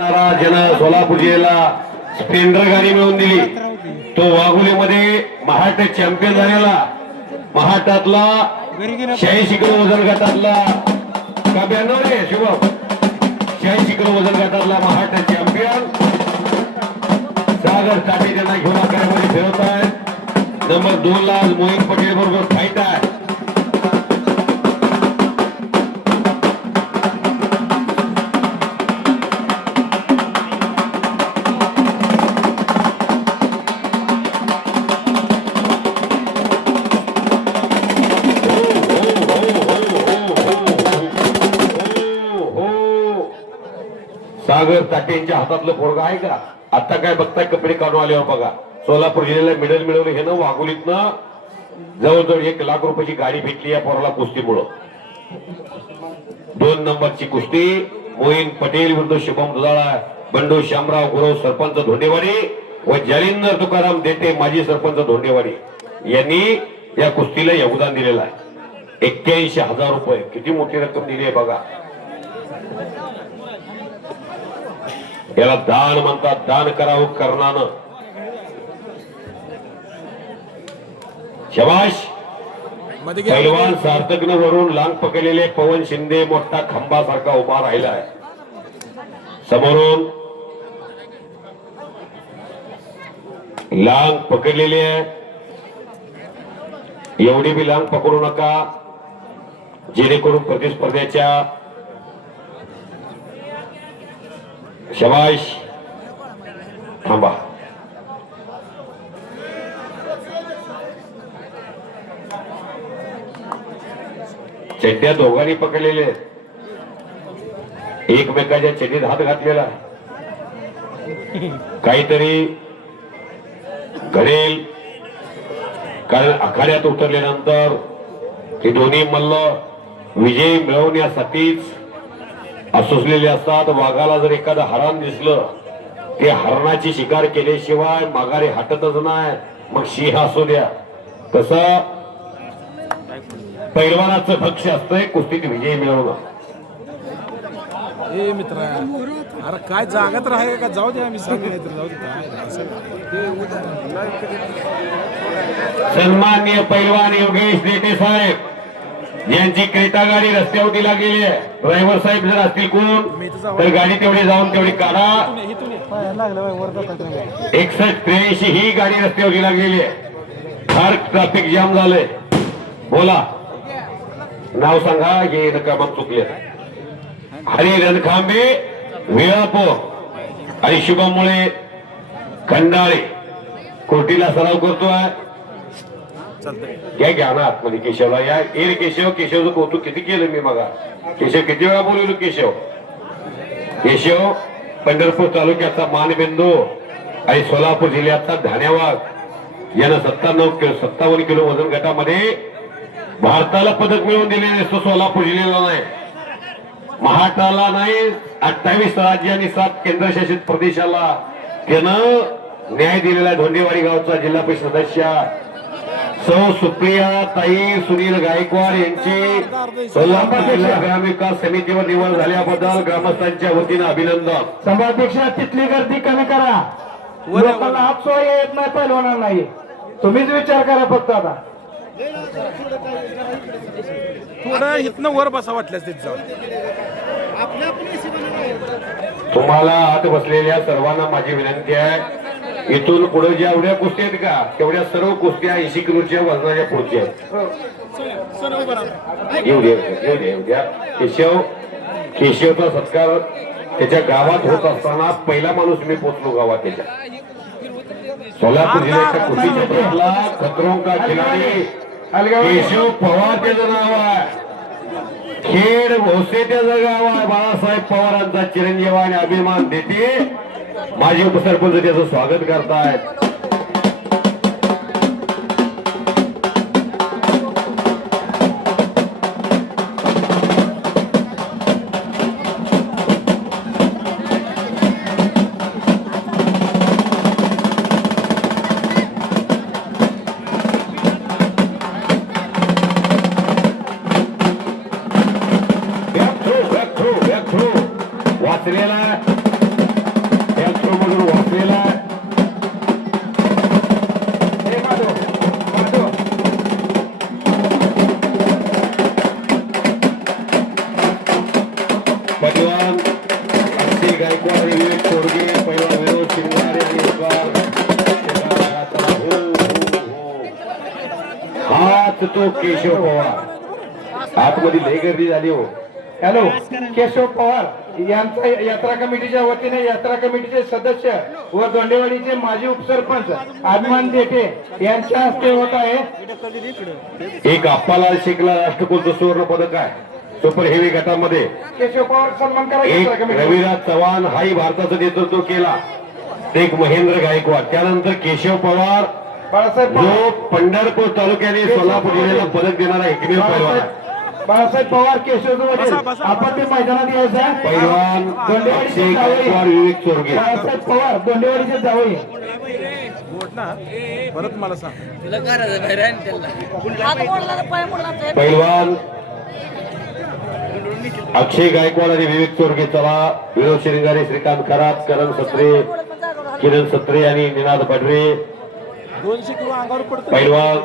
ज्यानं सोलापूर जिल्ह्याला स्प्लेंडर गाडी मिळवून दिली तो वाघोलीमध्ये महाराष्ट्र चॅम्पियन झालेला महाराष्ट्रातला 86 किलो वजन गटातला का 92 रे शुभम 86 किलो वजन गटातला महाराष्ट्र चॅम्पियन सागर टाटे त्यांना घेऊन आकड्यामध्ये फिरवत आहेत. नंबर 2 ला मोहित पटेल बरोबर फाईट आहे. सागर ताटेंच्या हातातलं पोरगा आहे का? आता काय बघताय कपडे काढून आल्यावर बघा. सोलापूर जिल्ह्याला मेडल मिळवलं हे ना वाघोलीतनं जवळजवळ 1 लाख रुपयाची गाडी भेटली या पोराला कुस्तीमुळं. 2 नंबरची कुस्ती मोहीन पटेल विरुद्ध शुभम दुधाळा बंडू शामराव गुरव सरपंच धोंडेवाडी व जालिंदर तुकाराम देते माजी सरपंच धोंडेवाडी यांनी या कुस्तीला योगदान दिलेलं आहे. 81,000 रुपये किती मोठी रक्कम दिली आहे बघा. याला दान म्हणतात. दान करावं कर्णानं. शबाश. पैलवान सार्थकनं वरून लांग पकडलेले पवन शिंदे मोठा खंबासारखा उभा राहिला आहे. समोरून लांग पकडलेली आहे. एवढी बी लांग पकडू नका जेणेकरून प्रतिस्पर्ध्याच्या शबाश. थांबा. चड्ड्या दोघांनी पकडलेले एकमेकाच्या चड्डीत हात घातलेला काहीतरी घडेल. कारण आखाड्यात उतरल्यानंतर हे दोन्ही मल्ल विजय मिळवण्यासाठीच असुसलेले असतात. वाघाला जर एखादं हरण दिसलं ते हरणाची शिकार केल्याशिवाय माघारी हटतच नाही. मग सिंह असू द्या. कसं पैलवानाचं भक्ष्य असतंय कुस्तीत विजय मिळवणं. ए मित्र अरे काय जागत राहाय का? जाऊ दे आम्ही सांगितलं जाऊ दे. सन्माननीय पैलवान योगेश देते साहेब यांची क्रेटा गाडी रस्त्यावरती लागलेली आहे. ड्रायव्हर साहेब जर असतील कोण तर गाडी तेवढी जाऊन तेवढी काढा. 6183 ही गाडी रस्त्यावरती लागलेली आहे. फार ट्रॅफिक जाम झालंय. बोला नाव सांगा. हे नकामात चुकले. हरी रणखांबे विळापूर आणि शुभममुळे खंडाळे कोटीला सराव करतोय. घ्या ना आतमध्ये केशवला या. एर केशव. केशवचं कौतुक किती केलं मी मगा. केशव किती वेळा बोलवलो. केशव पंढरपूर तालुक्याचा मानबिंदू आणि सोलापूर जिल्ह्याचा धान्यावाग यानं 57 किलो वजन गटामध्ये भारताला पदक मिळवून दिलेले. सोलापूर जिल्ह्याला नाही महाराष्ट्राला नाही 28 राज्य आणि 7 केंद्रशासित प्रदेशाला त्यानं न्याय दिलेला. धोंडेवाडी गावचा जिल्हा परिषद सदस्य सौ सुप्रिया ताई सुनील गायकवाड यांची सोलापूर जिल्हा ग्रामविकास समितीवर निवड झाल्याबद्दल ग्रामस्थांच्या वतीनं अभिनंदन. सभापेक्षा तिथली गर्दी कमी करा. लोकांना हात सोय येत नाही पैलवानांना नाही. तुम्हीच विचार करा फक्त. आता थोडं इथनं वर बसा वाटल्यास तिथे जाऊन. तुम्हाला आत बसलेल्या सर्वांना माझी विनंती आहे. इथून पुढे ज्या एवढ्या कुस्त्या आहेत का तेवढ्या सर्व कुस्त्या 80 किलोच्या वजनाच्या पुढच्या येऊ द्या. केशवचा सत्कार त्याच्या गावात होत असताना पहिला माणूस मी पोचलो गावात. त्याच्या सोलापूर जिल्ह्याच्या कुस्तीच्या प्रश्नाला खतरों का खिलाडी केशव पवार त्याचं नाव आहे. खेड भोसे त्याचं गाव आहे. बाळासाहेब पवारांचा चिरंजीव आणि अभिमान देते माजी उपसरपंच त्याचं स्वागत करतायत. वाचलेला बसलेला आहे. हे माधव माधव पैलवान अक्षय गायकवाड, विवेक चोरगे, पैलवान विनोद शिंगारे आणि ओंकार शेलार. हो, हो, हो. हाच तो केशव पवार. आतमध्ये लय गर्दी झाली हो. हॅलो केशव पवार यांचा यात्रा कमिटीच्या वतीने यात्रा कमिटीचे सदस्य व दोंडेवाडीचे माजी उपसरपंच आदमान देठे यांच्या हस्ते होत आहे. एक अप्पालाल शेखला राष्ट्रकुलचं सुवर्ण पदक आहे सुपर हेवी गटामध्ये. केशव पवार सन्मान करा एक यात्रा कमिटी. रविराज चव्हाण हाही भारताचं नेतृत्व केला. एक महेंद्र गायकवाड, त्यानंतर केशव पवार बाळासाहेब जो पवार पंढरपूर तालुक्याने सोलापूर जिल्ह्याला पदक देणारा एकमेव पैलवान आहे. बाळासाहेब पवार केशव वडील आपण ते मैदानात यायचं पैलवान दोंडेवाडीचे अक्षय जावई गायकवाड, विवेक चोरगे. बाळासाहेब पवार दोंडेवाडीचे जावई. बोट ना परत मला सांग. पैलवान अक्षय गायकवाड आणि विवेक चोरगे चला. विनोद शिरंगारे, श्रीकांत खरात, करण सत्रे, किरण सत्रे आणि निनाद बडरे. 200 किलो अंगावर पडतो. पैलवान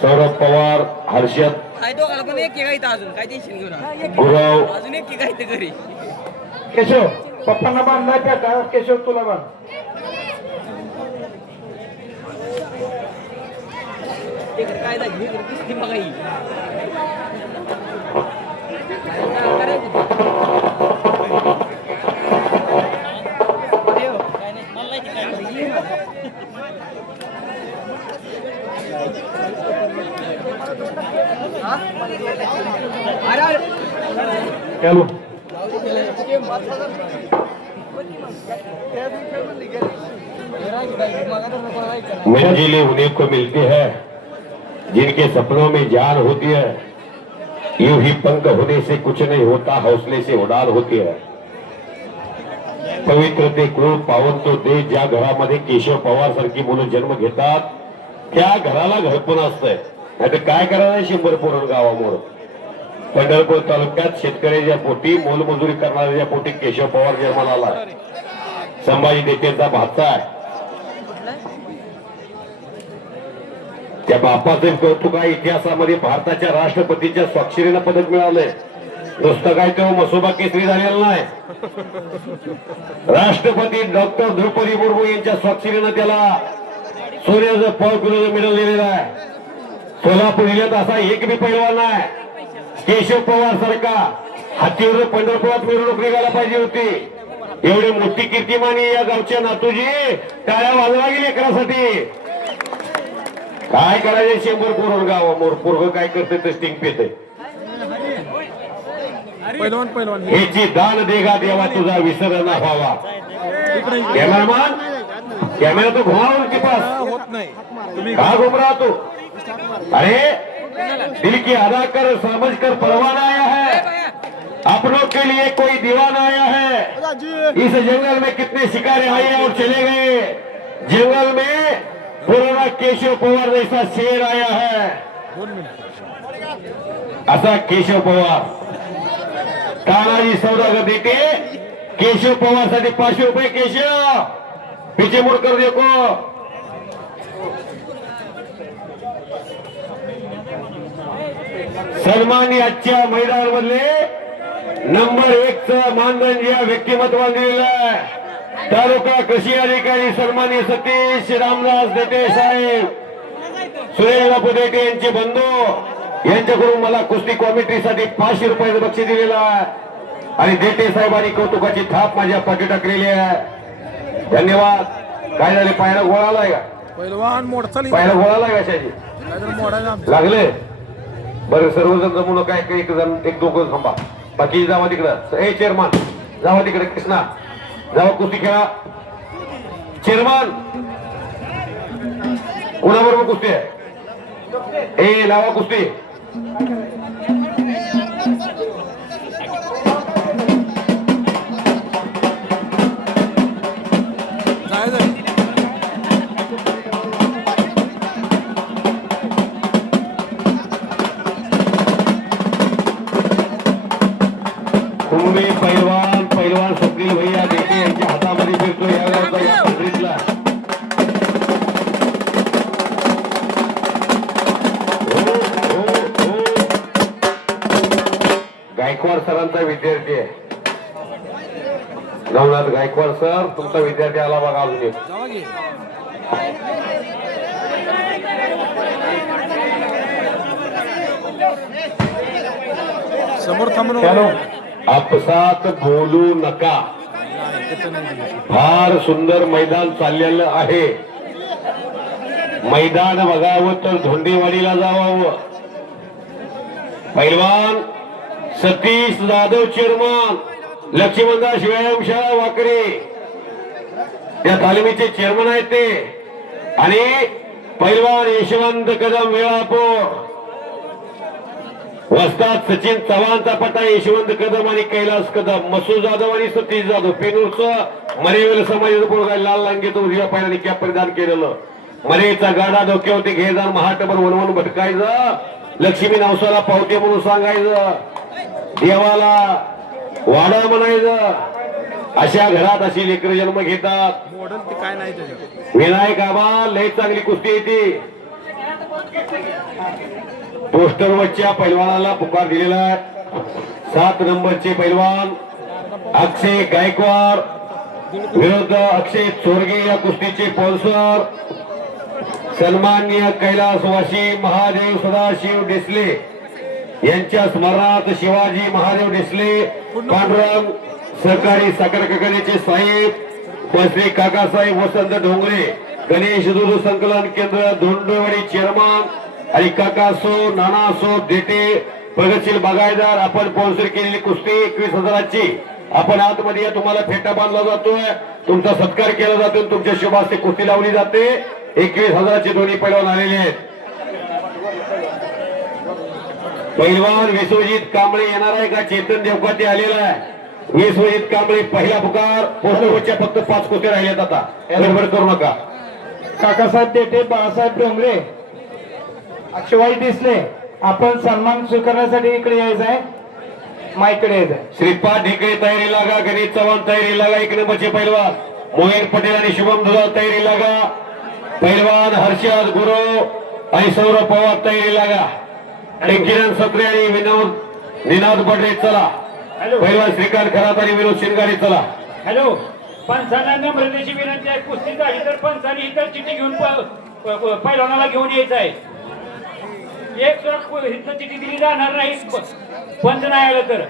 सौरभ पवार, हर्षद काय दोघाला पण एक एक अजून काय टेन्शन घेऊ नका. गुरव, अजून एक काय ते घरी केशव पप्पांना बांधलाय पेटा. केशव तुला बांध. ते काय दाखवी दिसते बघा ही. काय नाही मला काय हॅलो मंजिलें उन्हीं को मिलती है जिनके सपनों में जान होती है. यूं ही पंख होने से कुछ नहीं होता, हौसले से उड़ान होती है. पवित्र ते क्रूर पावन तो देश ज्या घरामध्ये केशव पवार सारखी मुलं जन्म घेतात त्या घराला घरपण असतंय. नाहीतर काय करायचं 100 पुरण गावामुळं. पंढरपूर तालुक्यात शेतकऱ्याच्या पोटी मोलमजुरी करणाऱ्या पोटी केशव पवार जन्माला आला. संभाजी देतेचा भाचा आहे. त्या बापाचे कौतुक आहे. इतिहासामध्ये भारताच्या राष्ट्रपतीच्या स्वाक्षरीनं पदक मिळालंय. नुसतं काय तेव्हा मसोबा केसरी झालेला नाही. राष्ट्रपती डॉक्टर द्रौपदी मुर्मू यांच्या स्वाक्षरीनं त्याला सोन्याचं पळकुलं मेडल दिलेलं आहे. सोलापूर जिल्ह्यात असा एक बी पैलवान आहे केशव पवार सारखा. हातीवर पंढरपुरात मिरवणूक निघायला पाहिजे होती. एवढी मोठी कीर्तिमानी या गावच्या नातूजी टाळ्या वाजवा गेली लेकरासाठी. काय करायचे 100 पुरण गावामोर. पोरग काय करते ते स्टिंग पेते. पैलवान पैलवान ह्याची दान देगा देवा तुझा विसर न व्हावा. कॅमेरामॅन कॅमेरा तो घुमाओ उनके पास. होत नाही. तुम्ही कहा घूम रहा तू. अरे दिल की अदा कर समझ कर परवाना आया है. अपनों के लिए कोई दीवाना आया है. इस जंगल में कितने शिकारे आए और चले गए. जंगल में पुराना केशव पवार जैसा शेर आया है. 2 मिनिट. असा केशव पवार. तानाजी सौदागर देते केशव पवार साठी 500 रुपये. केशव पीछे मुड़ कर देखो. सन्मानी आजच्या मैदान मधले नंबर 1 चा मानधन या व्यक्तिमत्वाला दिलेलं आहे. तालुका कृषी अधिकारी सन्मानी सतीश रामदास देते साहेब, सुरेश बापू देते यांचे बंधू यांच्याकडून मला कुस्ती कॉमेंट्रीसाठी 500 रुपयाचं बक्षीस दिलेलं आहे. आणि देते साहेबांनी कौतुकाची थाप माझ्या पाठी टाकलेली आहे. धन्यवाद. काय झाले पायाला गोळा आलाय का? पैलवान मोडचाली पायाला गोळा आलाय कशाची काहीतरी मोडायला आमचं. लागले. बरं सर्वजण जमून काय एक जण एक दोघं थांबा. बाकी जावा तिकडं. हे चेअरमन जावा तिकडे. कृष्णा जावा कुस्ती खेळा. चेअरमन कोणाबरोबर कुस्ती आहे? ए लावा कुस्ती. जायचं. तुम्ही पैलवान स्वप्नील भैया देते यांच्या हातामध्ये फिरतो. या गावचा या पंढरीतला सरांचा विद्यार्थी आहे नवनाथ गायकवाड सर, तुमचा विद्यार्थी आला बघा अजून एक. जावा की समोर थांबून हॅलो आपसात बोलू नका. फार सुंदर मैदान चाललेलं आहे. मैदान बघावं तर धोंडेवाडीला जावावं. पैलवान सतीश जाधव चेअरमन लक्ष्मणदास व्यायामशाळा वाकरे त्या तालमीचे चेअरमन आहेत ते. आणि पैलवान यशवंत कदम वेळापूर, वस्ताद सचिन चव्हाणचा पटा यशवंत कदम आणि कैलास कदम, मसूद जाधव आणि सतीश जाधव. पेनूरचं मरेवेल समाजाचं पोरगा लाल लांगेतो उजव्या पायाने कॅप परिधान केलेलं. मरेचा गाडा डोक्यावरती घ्यायचा, महाटभर वनवन भटकायचं, लक्ष्मी नवसाला पावते म्हणून सांगायचं, देवाला वाडा म्हणायचं. अशा घरात अशी लेकर जन्म घेतात. मॉडेल ते काय नाही त्याच्यात. विनायक आबा लय चांगली कुस्ती येते. पोस्टरवरच्या पैलवानाला पुकार दिलेला आहे. 7 नंबरचे पैलवान अक्षय गायकवाड विरुद्ध अक्षय चोरगे या कुस्तीचे स्पॉन्सर सन्माननीय कैलासवासी महादेव सदाशिव डिसले यांच्या स्मरणार्थ शिवाजी महादेव डिसले पांडुरंग सहकारी साखर कारखान्याचे साहेब श्री काकासाहेब वसंत डोंगरे गणेश दूध संकलन केंद्र धोंडेवाडी चेअरमन आणि काका असो नाना असो देते प्रगतशील बागायतदार. आपण स्पॉन्सर केलेली कुस्ती 21,000ची. आपण आतमध्ये या, तुम्हाला फेटा बांधला जातोय, तुमचा सत्कार केला जातो, तुमच्या शुभास्ते कुस्ती लावली जाते. 21,000चे दोन्ही पैलवान आलेले आहेत. पैलवान विश्वजित कांबळे येणार आहे का? चेतन देवकाते आलेला आहे. विश्वजित कांबळे पहिला पुकार. पोस्टरवरच्या फक्त 5 कुस्त्या राहिल्यात आता, गडबड करू नका. काकासाहेब देठे, बाळासाहेब डोंगरे, शिवाजी डिसले, आपण सन्मान स्वीकारण्यासाठी इकडे यायचं आहे, माईकडे यायचं आहे. श्रीपाद ढेकळे तयारी लागा, गणेश चव्हाण तयारी लागा, 1 नंबरचे पैलवान मोहित पटेल आणि शुभम दुधाळ तयारी लागा. पैलवान हर्षद गुरु आणि सौरभ पवार तयारी लागा. आणि किरण सत्रे आणि निनाद बडरे चला. पैलवान श्रीकांत खरात आणि विनोद शिंगारे चला. हॅलो, पंचांना नम्रतेची विनंती आहे. कुस्ती झाली तर पंचांनी इतर चिठ्ठी घेऊन पैलवानाला घेऊन यायचं आहे. एक सुद्धा इथं चिठ्ठी दिली जाणार नाही पंच नाही आलं तर.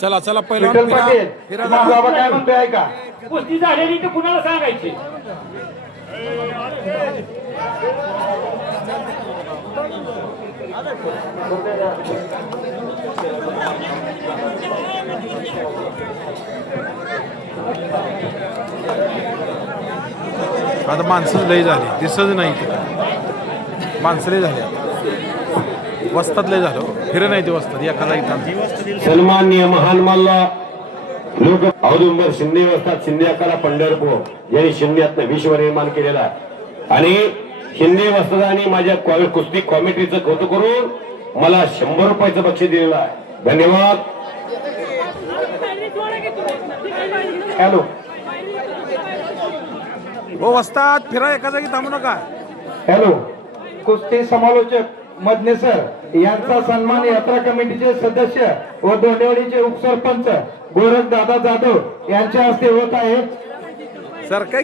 चला चला पहिला विठ्ठल पाटील, माझा बाबा काय म्हणतोय ऐका. कुस्ती झालेली तर कुणाला सांगायची. आता माणसं लय झाली, दिसत नाही तिथं. माणसं लय झाली, वस्तात लय झालं. फिर नाही ते वस्तात एका जागी. सन्माननीय महान मल्ला लोक औदुंबर शिंदे वस्तात शिंदे अकाला पंढरपूर यांनी शून्यातनं विश्व निर्माण केलेला आहे. आणि शिंदे वस्तादांनी माझ्या कुस्ती कॉमिटीचं कौतुक करून मला 100 रुपयाचं बक्षीस दिलेलं आहे. धन्यवाद. हॅलो, हो वस्तात फिरा, एका जागी थांबू नका. हॅलो, कुस्ती समालोचक मदने सर यांचा सन्मान यात्रा कमिटीचे सदस्य व धोंडेवाडीचे उपसरपंच गोरख दादा जाधव यांच्या हस्ते होत आहे. सर काय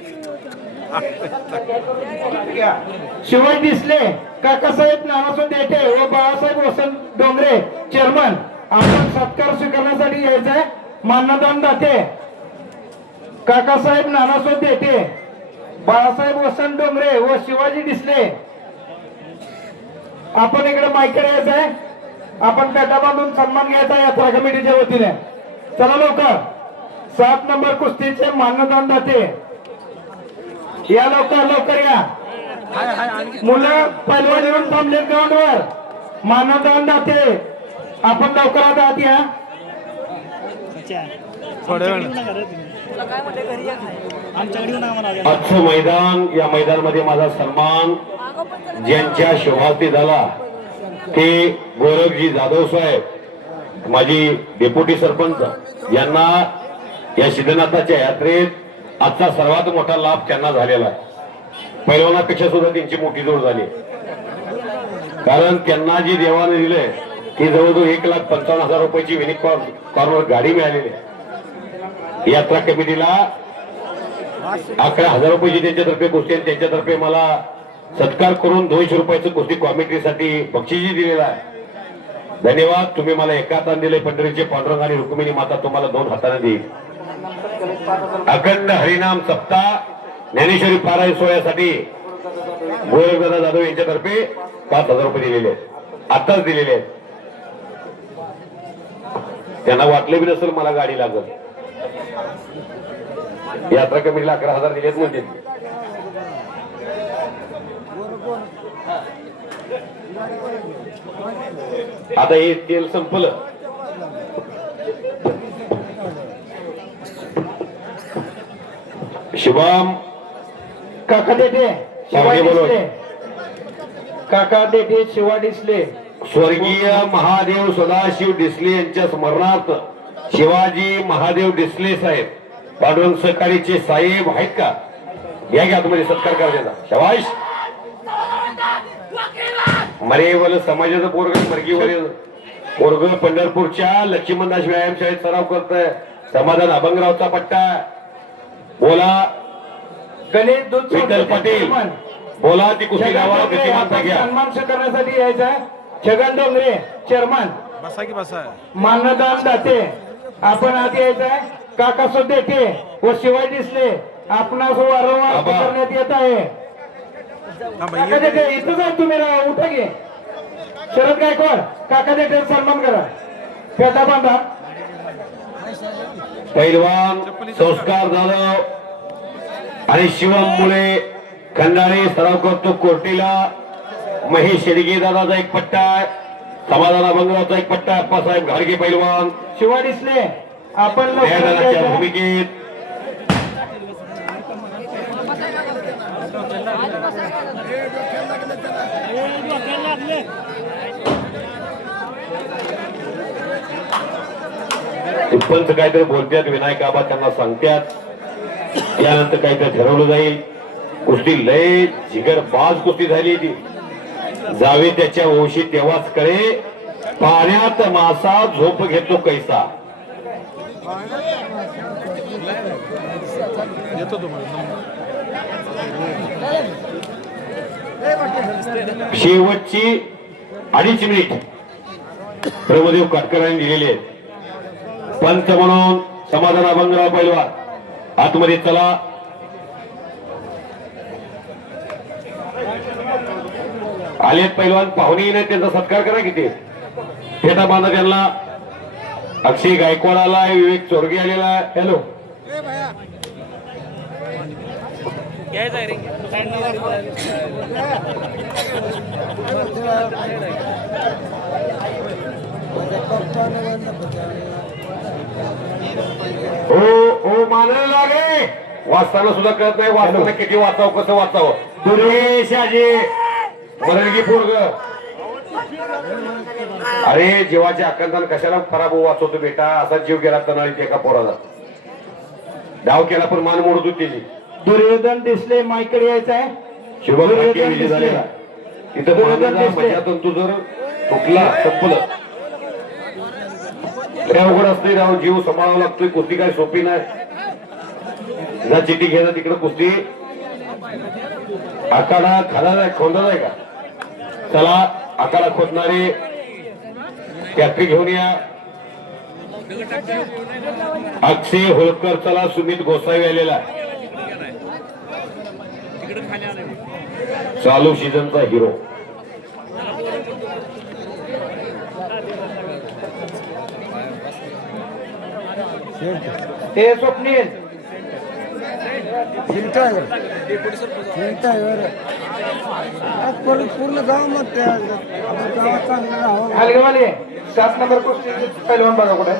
शिवाजी डिसले, काकासाहेब नानासाहेब देठे व बाळासाहेब वसंत डोंगरे चेअरमन, आपण सत्कार स्वीकारण्यासाठी यायचंय. मानधन दाते काकासाहेब नानासाहेब देठे, बाळासाहेब वसंत डोंगरे व शिवाजी डिसले, आपण इकडे माईकडे यायचंय. आपण पेटा बांधून सन्मान घ्यायचा यात्रा कमिटीच्या वतीने. चला लवकर. 7 नंबर कुस्तीचे मानधन दाते या, लवकर लवकर या. मुलं पैलवान येऊन थांबले ग्राउंडवर. मानधन दाते आपण लवकर आत या. थोड्या वेळ आजचं मैदान, या मैदानामध्ये माझा सन्मान ज्यांच्या शोभास्ते झाला ते गोरखजी जाधव साहेब, माझी डेप्युटी सरपंच, यांना या सिद्धनाथाच्या यात्रेत आजचा सर्वात मोठा लाभ त्यांना झालेला आहे. पैलवानापेक्षा सुद्धा त्यांची मोठी जोड झाली, कारण त्यांना जे देवाने दिले ही जवळजवळ 1,55,000 रुपयाची कॉर्नर गाडी मिळालेली आहे. यात्रा कमिटीला 11,000 रुपयाची त्यांच्यातर्फे कुस्ती आणि त्यांच्यातर्फे मला सत्कार करून 200 रुपयाचं कुस्ती कॉमेंट्रीसाठी बक्षीसही दिलेलं आहे. धन्यवाद. तुम्ही मला एका हाताने दिले पंढरीचे पांडुरंग आणि रुक्मिणी माता तुम्हाला 2 हाताने देईल. अखंड हरिनाम सप्ताह ज्ञानेश्वरी पारायण सोहळ्यासाठी गोरखदादा जाधव यांच्यातर्फे 5,000 रुपये दिलेले आहेत. आताच दिलेले आहेत. त्यांना वाटलं बी नसेल मला गाडी लागल. यात्रा कमिटीला 11,000 दिलेत म्हणजे आता हे तेल संपलं. शुभम काका देठे शिवा मागे बोलवा. डिसले काका देठे शिवा डिसले स्वर्गीय महादेव सदाशिव डिसले यांच्या स्मरणार्थ शिवाजी महादेव डिसले साहेब पांडुरंग सहकारीचे साहेब आहेत का? या घ्या तुम्हाला सत्कार करायचा. शबाश. मरेवल समाजाचं पोरग मर्गीवरील पोरग पंढरपूरच्या लक्ष्मणदास व्यायाम शाळेत सराव करतोय. समाधान अभंगरावचा पट्टा. बोला गणेश दूध विठ्ठल पाटील. बोला ती कुस्ती गावा गतिमानता घ्या. सन्मान स्वीकारण्यासाठी यायचा छगन डोंगरे चेअरमन बसा की बसा. मानदान दाते आपण आधी यायचंय. काका देठे व शिवाय दिसले आपणास वारंवार आबा. करण्यात येत आहे. हा काका बाई देठे इथंच आहे तुम्ही उठा घे. शरद गायकवाड काका देठे सन्मान करा. फेटा बांधा. पैलवान संस्कार जाधव आणि शिवम मुळे खंडाळे सराव करतो कोर्टीला. महेश शेडगे दादाचा एक पट्टा आहे. समाधान अभंगरावचा एक पट्टा. अप्पासाहेब घाडगे पैलवान शिवा दिसले आपण लवकर न्यायदानाच्या यायचं. भूमिकेत. पंच काहीतरी बोलतात. विनायक आबा त्यांना सांगतात. त्यानंतर काहीतरी ठरवलं जाईल. कुस्ती लय जिगरबाज कुस्ती झाली ती. जावे त्याच्या वंशी तेव्हाच कळे पाण्यात मासा झोप घेतो कैसा. येतो तुम्हाला. शेवटची 2.5 मिनिट प्रभुदेव काटकरांनी दिलेले आहेत. पंच म्हणून समाधान अभंगराव पैलवान आतमध्ये चला. आलेत पैलवान. पाहुणे नाही त्यांचा सत्कार करा. किती फेटा बांधा त्यांना. अक्षय गायकवाड आलाय. विवेक चोरगे आलेला आहे. हॅलो घ्यायचा रे ओ ओ मानायला लागे. वाचताना सुद्धा कळत नाही. वाचताना किती वाचावं कसं वाचावं. दुर्गेश आजी मरणगी पोरग. अरे जीवाचे आकंदन कशाला खराब वाचवतो बेटा. असा जीव गेला तनाळीत एका पोराला. डाव केला पण मान मोडत होती त्याची. दुर्योधन दिसले माईकडे यायचंय. शुभम दुर्योधन भाग्य विजय दिसले. झालेला. तिथं दुर्योधन पाहण्याचा दिसले. मजातून तू जर तुटला संपलं. लय अवघड असते राव. जीव सांभाळावा लागतोय. कुस्ती काय सोपी नाही. ना चिठी घेणं तिकडे कुस्ती आखाडा खाला खोंदत आहे का. चला आखाडा खोदणारे फॅक्टरी घेऊन या. अक्षय होळकर चला. सुमित गोसावी आलेला आहे. चालू सीझनचा हिरो. हे स्वप्नील पूर्ण गाव मग गावात चांगलं राहावं. हलगवाले 7 नंबर कुस्ती पैलवान बघा कुठे